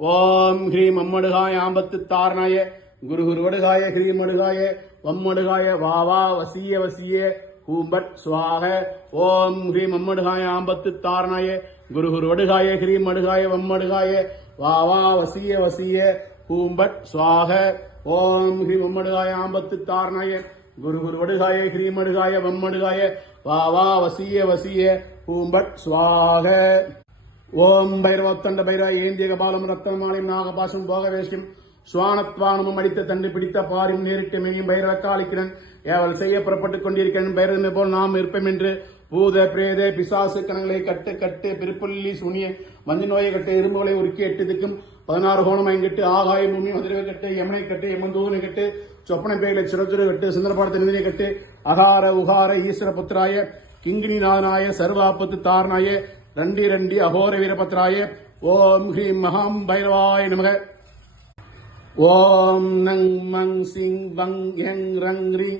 ஓம் ஹ்ரீம் அம்மடுகாய ஆம்பத்து தாரணாய குரு குருவடுகாய ஹ்ரீம் அடுகாய வம்மடுகாய வாவா வசிய வசிய ஹூம்பட் சுவாக. ஓம் ஹ்ரீம் அம்மடுகாய ஆம்பத்து தாரணாய குரு குருவடுகாய ஹ்ரீம் அடுகாய வம்மடுகாய வாவா வசிய வசிய ஹூம்பட் சுவாக. ஓம் ஹ்ரீம் அம்மடுகாய ஆம்பத்து தாரணாய குரு குருவடுகாய ஹ்ரீம் அடுகாய வம்மடுகாய வாவா வசிய வசிய ஹூம்பட் சுவாக. ஓம் பைரவத்தண்ட பைரவ ஏந்திய கபாலம் ரத்தமாலையும் நாகபாசம் போகவேஷ்டும் சுவானத்வானமும் அடித்த தண்டு பிடித்த பாரியும் நேரிட்டு மெனியும் பைரவ காலிக்கிறன் ஏவல் செய்ய புறப்பட்டுக் கொண்டிருக்கிறேன். பைரவனை போல் நாம் இருப்போம் என்று பூத பிரேத பிசாசு கணங்களை கட்டு கட்டு பிற்புள்ளி சுனிய மஞ்சள் நோயை கட்டு இரும்புகளை உருக்கி 8 திக்கும் 16 கோணம் ஐங்கட்டு ஆகாய பூமி மதுரை கட்டு யமனை கட்டு யமந்தூனை கட்டு சொப்பன பேயில சிறச்சுரு கட்டு சுந்தரபாடத்த நிதினை கட்டு அகார உகார ஈஸ்வர புத்திராய கிங்கினி நாதனாய சர்வாபத்து தாரணாய ரண்டி ரண்டி அகோர வீரபத்ராய. ஓம் ஹ்ரீம் மகாம் பைரவாய நமக. ஓம் நங் மங் சிங் வங் யங் ரங் ரீ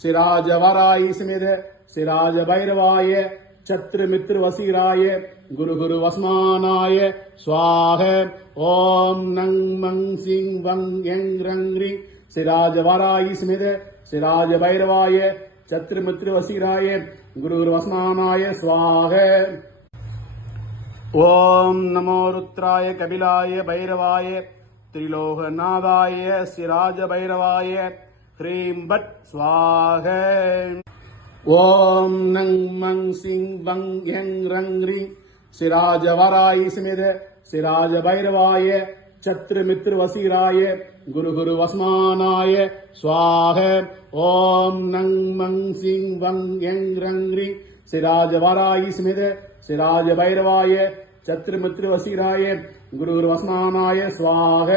சிராஜ வராயி சமேத சிராஜ பைரவாய சத்ரு மித்ரு வசீராய குரு குரு வஸ்மானாய ஸ்வாக. ஓம் நங் மங் சிங் வங் யங் ரங் ரீ சிராஜ வராயி சமேத சிராஜ பைரவாய சத்ரு மித்ரு வசீராய குரு குரு வஸ்மானாய ஸ்வாக. ஓம் நமோ ருத்ராய கபிலாய பைரவாய திரிலோகநாதாய சிராஜ பைரவாய ஹ்ரீம் பட் ஸ்வாக. ஓம் நங் மங் சிங் வங் யங் ரங் ரீ சிராஜ வராயி சமேத சிராஜ பைரவாய சத்ரு மித்ரு வசீராய குரு குரு வஸ்மானாய ஸ்வாக. ஓம் நங் மங் சிங் வங் யங் ரங் ரீ சிராஜ வராயி சமேத சிராஜ பைரவாய சத்ரு மித்ரு வசீராய குரு குரு வஸ்மானாய ஸ்வாக.